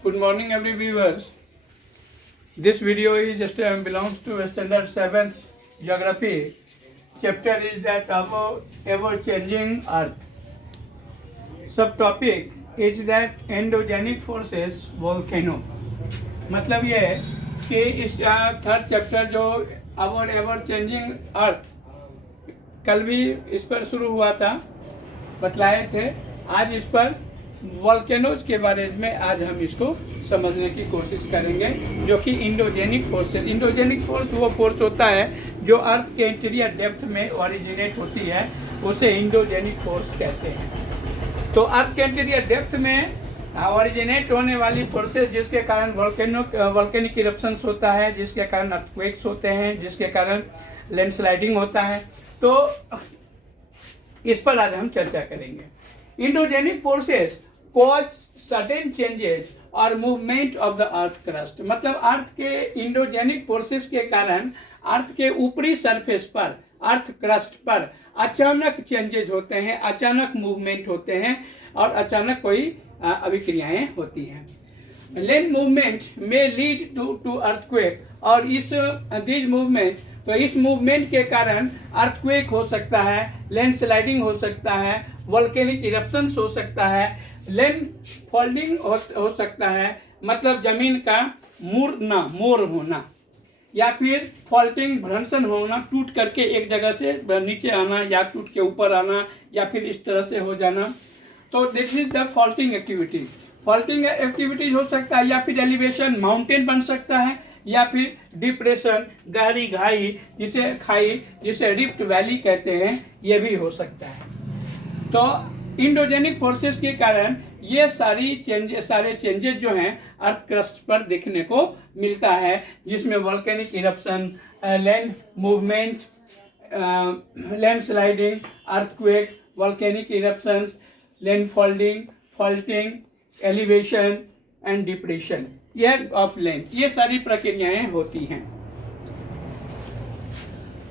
Good morning, every viewers. This video is belongs to standard 7th geography. Chapter is that about ever-changing Earth. Subtopic is that endogenic forces volcano. मतलब ये है कि इस third chapter जो अवर ever changing earth कल भी इस पर शुरू हुआ था, बतलाए थे। आज इस पर वॉल्केनोज के बारे में आज हम इसको समझने की कोशिश करेंगे, जो कि इंडोजेनिक फोर्स वो फोर्स होता है जो अर्थ के इंटीरियर डेप्थ में ओरिजिनेट होती है, उसे इंडोजेनिक फोर्स कहते हैं। तो अर्थ के इंटीरियर डेप्थ में ओरिजिनेट होने वाली फोर्सेस जिसके कारण वॉल्केनिक इरप्शंस होता है, जिसके कारण अर्थक्वेक्स होते हैं, जिसके कारण लैंडस्लाइडिंग होता है, तो इस पर आज हम चर्चा करेंगे। Endogenic forces cause sudden changes और movement of the earth crust. मतलब अर्थ के इंडोजेनिक फोर्सेस के कारण अर्थ के ऊपरी सरफेस पर, अर्थ क्रस्ट पर अचानक चेंजेस होते हैं, अचानक मूवमेंट होते हैं और अचानक कोई अभिक्रियाएं होती हैं। लैंड मूवमेंट में लीड टू अर्थक्वेक, और इस मूवमेंट के कारण अर्थक्वेक हो सकता है, लैंडस्लाइडिंग हो सकता है, वोल्केनिक इरप्शंस हो सकता है, लैंड फोल्डिंग हो सकता है, मतलब जमीन का मोर होना, या फिर फॉल्टिंग भ्रंशन होना, टूट करके एक जगह से नीचे आना या टूट के ऊपर आना या फिर इस तरह से हो जाना। तो this is the faulting activities हो सकता है, या फिर एलिवेशन माउंटेन बन सकता है, या फिर डिप्रेशन गहरी खाई जिसे रिफ्ट वैली कहते हैं, ये भी हो सकता है। तो इंडोजेनिक फोर्सेस के कारण ये सारे चेंजेस जो हैं अर्थ क्रस्ट पर देखने को मिलता है, जिसमें volcanic eruption, land movement, landsliding, earthquake, volcanic eruptions, land faulting, elevation and depression of land, ये सारी प्रक्रियाएं होती हैं।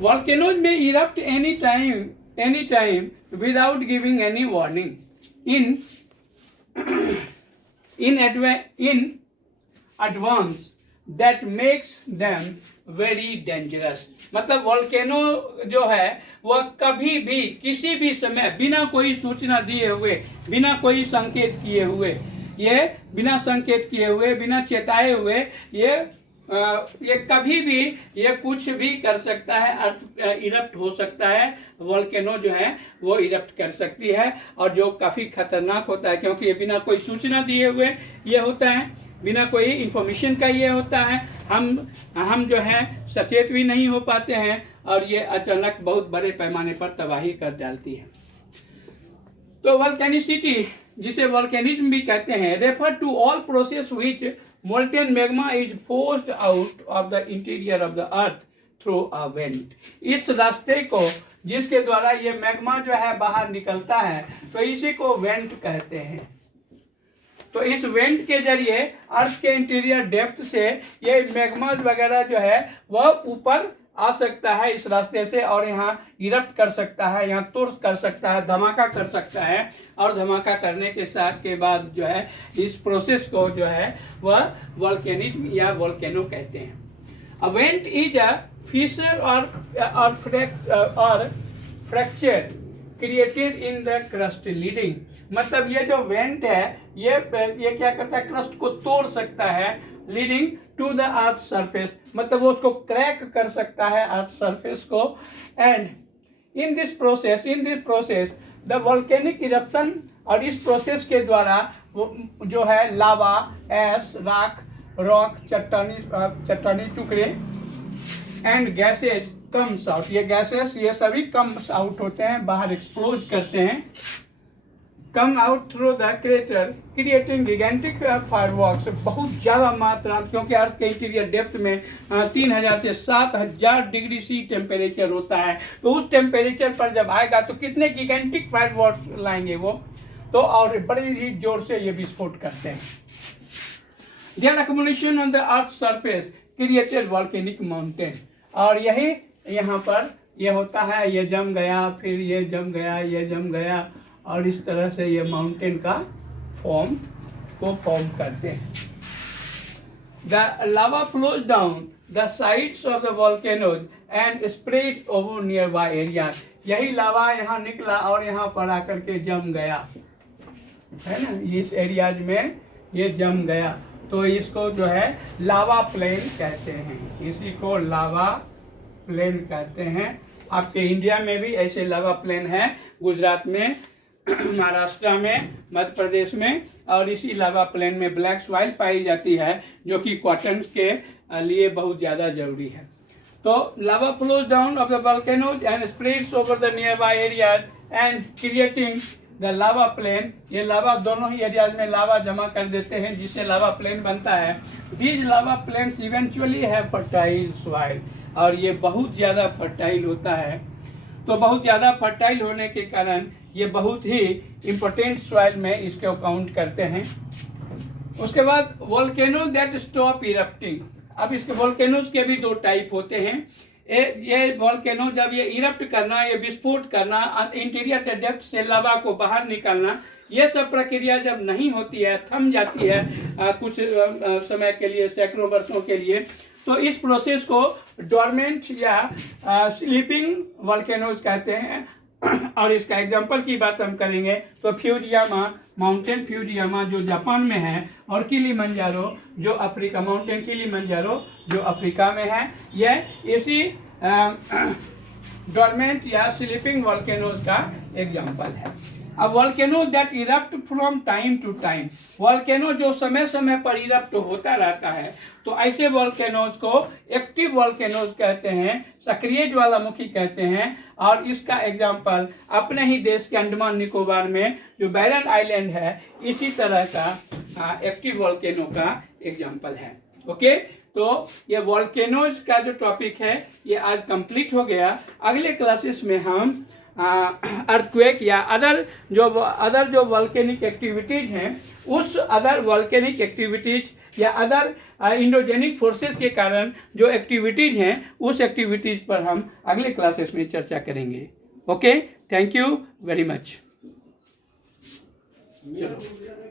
वॉल्केनोज में erupt any time without giving any warning in advance that makes them very dangerous। मतलब वॉल्केनो जो है वह कभी भी किसी भी समय बिना कोई सूचना दिए हुए, बिना कोई संकेत किए हुए, बिना चेताए हुए ये कभी भी ये कुछ भी कर सकता है। अर्थ इरप्ट हो सकता है, वॉल्केनो जो है वो इरप्ट कर सकती है, और जो काफ़ी खतरनाक होता है क्योंकि ये बिना कोई सूचना दिए हुए ये होता है, बिना कोई इंफॉर्मेशन का ये होता है। हम जो है सचेत भी नहीं हो पाते हैं और ये अचानक बहुत बड़े पैमाने पर तबाही कर डालती है। तो वॉल्केनिसिटी, जिसे वॉल्केनिज्म भी कहते हैं, refer to all process which molten magma is forced out of the interior of the earth through a vent। इस रास्ते को जिसके द्वारा ये मैग्मा जो है बाहर निकलता है, तो इसी को वेंट कहते हैं। तो इस वेंट के जरिए अर्थ के इंटीरियर डेप्थ से ये मैग्माज वगैरह जो है वह ऊपर आ सकता है इस रास्ते से, और यहाँ इरप्ट कर सकता है, यहाँ तुर्क कर सकता है, धमाका कर सकता है, और धमाका करने के बाद जो है इस प्रोसेस को जो है वह वॉल्केनिज्म या वॉल्केनो कहते हैं। A vent is a fissure और fracture created in the crust leading. मतलब ये जो वेंट है ये क्या करता है, क्रस्ट को तोड़ सकता है, leading to the earth surface, मतलब वो उसको क्रैक कर सकता है अर्थ सरफेस को। And in this process the volcanic eruption, और इस प्रोसेस के द्वारा वो जो है लावा, ऐश, रॉक, चट्टानी टुकड़े एंड गैसेस कम्स आउट, ये गैसेस ये सभी कम्स आउट होते हैं, बाहर एक्सप्लोज करते हैं, come out through the crater creating gigantic fireworks. बहुत ज़्यादा मात्रा, क्योंकि अर्थ के इंटीरियर डेप्थ में 3000 से 7000 डिग्री सी टेम्परेचर होता है, तो उस टेम्परेचर पर जब आएगा तो कितने गिगेंटिक फायरवर्क्स लाएंगे वो, तो और बड़े ही जोर से ये विस्फोट करते हैं। Their accumulation on the earth surface created volcanic mountain, और यही यहाँ पर ये होता है, ये जम गया, फिर ये जम गया, और इस तरह से ये माउंटेन का फॉर्म करते हैं। the lava flows down the sides of the volcanoes and spread over nearby areas. यही लावा यहाँ निकला और यहाँ पर आकर के जम गया, है ना, इस एरियाज में ये जम गया, तो इसको जो है लावा प्लेन कहते हैं, इसी को लावा प्लेन कहते हैं। आपके इंडिया में भी ऐसे लावा प्लेन है, गुजरात में, महाराष्ट्र में, मध्य प्रदेश में, और इसी लावा प्लेन में ब्लैक सॉइल पाई जाती है जो कि कॉटन के लिए बहुत ज़्यादा जरूरी है। तो lava flows down off the volcanoes and spreads over the nearby areas and creating the lava plain. ये लावा दोनों ही एरियाज में लावा जमा कर देते हैं जिससे लावा प्लेन बनता है। दीज लावा प्लेन्स इवेंचुअली है फर्टाइल सॉइल, और ये बहुत ज़्यादा फर्टाइल होता है। तो बहुत ज़्यादा फर्टाइल होने के कारण ये बहुत ही इम्पोर्टेंट सॉइल में इसको काउंट करते हैं। उसके बाद वोल्केनो दैट स्टॉप इरप्टिंग। अब इसके वोल्केनोज के भी दो टाइप होते हैं। ये वोल्केनो जब ये इरप्ट करना, ये विस्फोट करना, इंटीरियर डेप्थ से लावा को बाहर निकालना, ये सब प्रक्रिया जब नहीं होती है, थम जाती है कुछ समय के लिए, सैकड़ों वर्षों के लिए, तो इस प्रोसेस को डोरमेंट या स्लीपिंग वोल्केनोज कहते हैं। और इसका एग्जांपल की बात हम करेंगे तो फ्यूजियामा, माउंटेन फ्यूजियामा जो जापान में है, और किलिमंजारो जो अफ्रीका, माउंटेन किलिमंजारो जो अफ्रीका में है, यह इसी डोरमेंट या स्लीपिंग वोल्केनोज का एग्जांपल है। अब volcano that erupt from time to time, volcano जो समय समय पर इरप्ट होता रहता है, तो ऐसे वोल्केनोज को एक्टिव वोल्केनोज कहते हैं, सक्रिय ज्वालामुखी कहते हैं। और इसका एग्जांपल अपने ही देश के अंडमान निकोबार में जो बैरन आइलैंड है, इसी तरह का एक्टिव वोल्केनो का एग्जांपल है। ओके, तो ये वोल्केनोज का जो टॉपिक है ये आज कंप्लीट हो गया। अगले क्लासेस में हम अर्थक्वेक या अदर जो वोल्केनिक एक्टिविटीज हैं, उस अदर वोल्केनिक एक्टिविटीज या अदर इंडोजेनिक फोर्सेस के कारण जो एक्टिविटीज हैं, उस एक्टिविटीज पर हम अगले क्लासेस में चर्चा करेंगे। Okay, thank you very much. चलो।